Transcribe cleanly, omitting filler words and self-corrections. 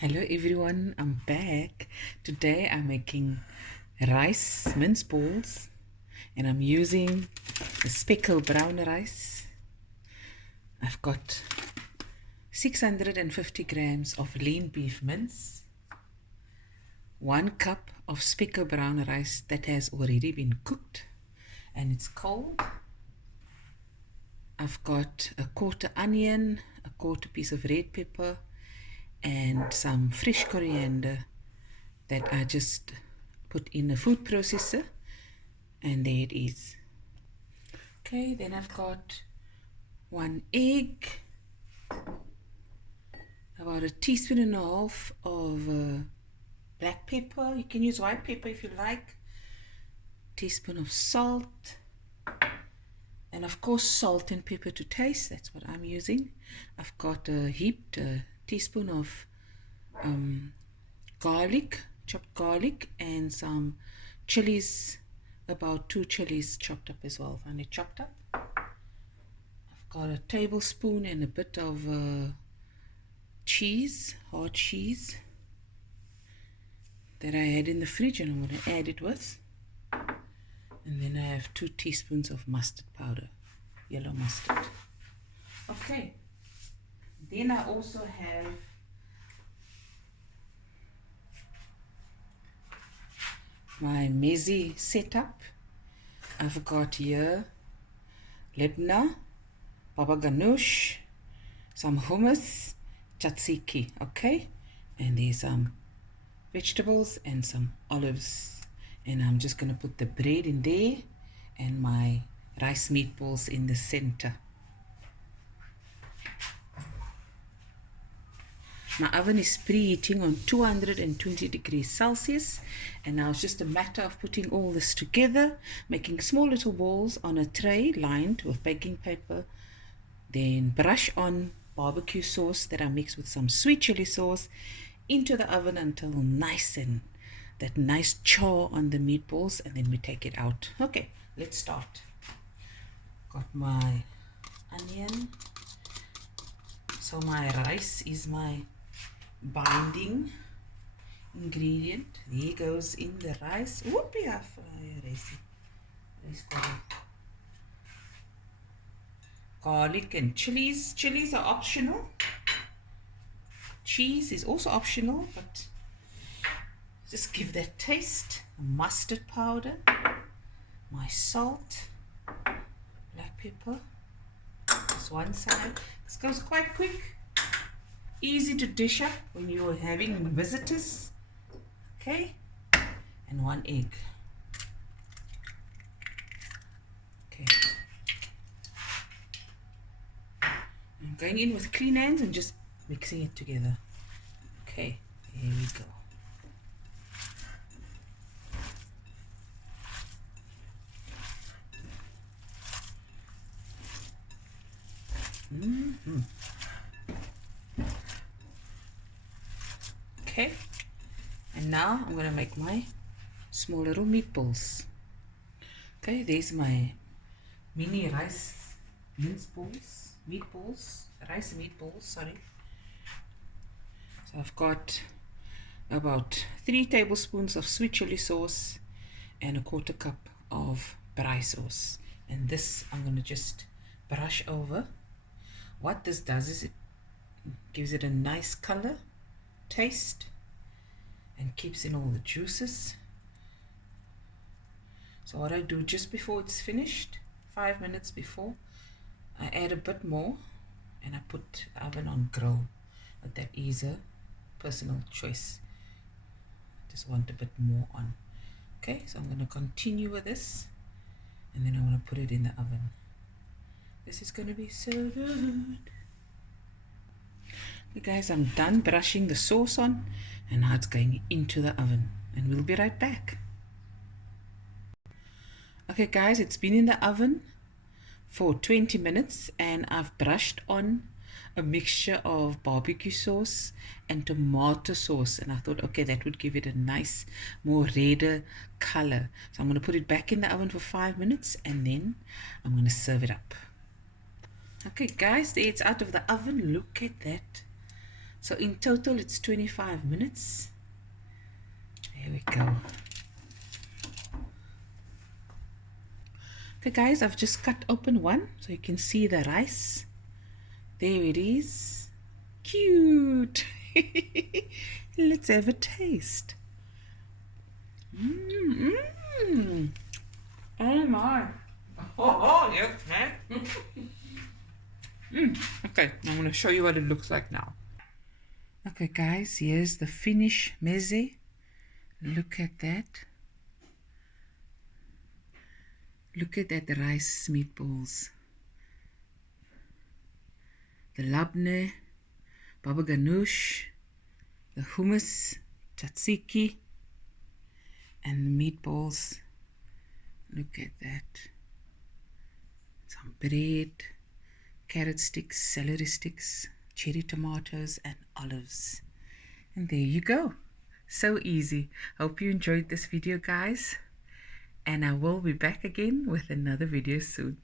Hello everyone, I'm back. Today I'm making rice mince balls and I'm using the Spekko Brown rice. I've got 650 grams of lean beef mince, 1 cup of Spekko Brown rice that has already been cooked and it's cold. I've got a quarter onion, a quarter piece of red pepper, and some fresh coriander that I just put in a food processor, and there it is. Okay, then I've got 1 egg, about a teaspoon and a half of black pepper. You can use white pepper if you like, teaspoon of salt, and of course salt and pepper to taste. That's what I'm using. I've got a heaped teaspoon of garlic, chopped garlic, and some chilies, about 2 chilies chopped up as well, finely chopped up. I've got a tablespoon and a bit of cheese, hard cheese, that I had in the fridge and I'm going to add it with. And then I have 2 teaspoons of mustard powder, yellow mustard. Okay, then I also have my mezze setup. I've got here lebna, baba ganoush, some hummus, tzatziki, okay? And there's some vegetables and some olives. And I'm just going to put the bread in there and my rice meatballs in the center. My oven is preheating on 220 degrees Celsius, and now it's just a matter of putting all this together, making small little balls on a tray lined with baking paper, then brush on barbecue sauce that I mix with some sweet chili sauce into the oven until nice and that nice char on the meatballs, and then we take it out. Okay, let's start. Got my onion. So my rice is my binding ingredient. There goes in the rice. Whoopie, garlic and chilies. Chilies are optional. Cheese is also optional, but just give that taste. Mustard powder, my salt, black pepper. This one side. This goes quite quick. Easy to dish up when you're having visitors. Okay, and 1 egg. Okay, I'm going in with clean hands and just mixing it together. Okay, there we go. Okay, and now I'm going to make my small little meatballs. Okay, there's my mini rice rice meatballs, sorry. So I've got about 3 tablespoons of sweet chili sauce and a quarter cup of braai sauce. And this I'm going to just brush over. What this does is it gives it a nice color, taste, and keeps in all the juices. So what I do just before it's finished, 5 minutes before, I add a bit more and I put the oven on grill. But that is a personal choice. Just want a bit more on. Okay, so I'm going to continue with this and then I'm going to put it in the oven. This is going to be so good. Okay guys, I'm done brushing the sauce on and now it's going into the oven and we'll be right back. Okay guys, it's been in the oven for 20 minutes and I've brushed on a mixture of barbecue sauce and tomato sauce, and I thought, okay, that would give it a nice, more redder color. So I'm going to put it back in the oven for 5 minutes and then I'm going to serve it up. Okay guys, there it's out of the oven. Look at that. So in total it's 25 minutes. There we go. Okay guys, I've just cut open one so you can see the rice. There it is. Cute. Let's have a taste. Oh my. Oh yes, man. Okay, I'm going to show you what it looks like now. Okay guys, here's the finished mezze. Look at that. Look at that rice meatballs. The labne, baba ganoush, the hummus, tzatziki, and the meatballs. Look at that. Some bread, carrot sticks, celery sticks, cherry tomatoes, and olives. And there you go. So easy. Hope you enjoyed this video, guys. And I will be back again with another video soon.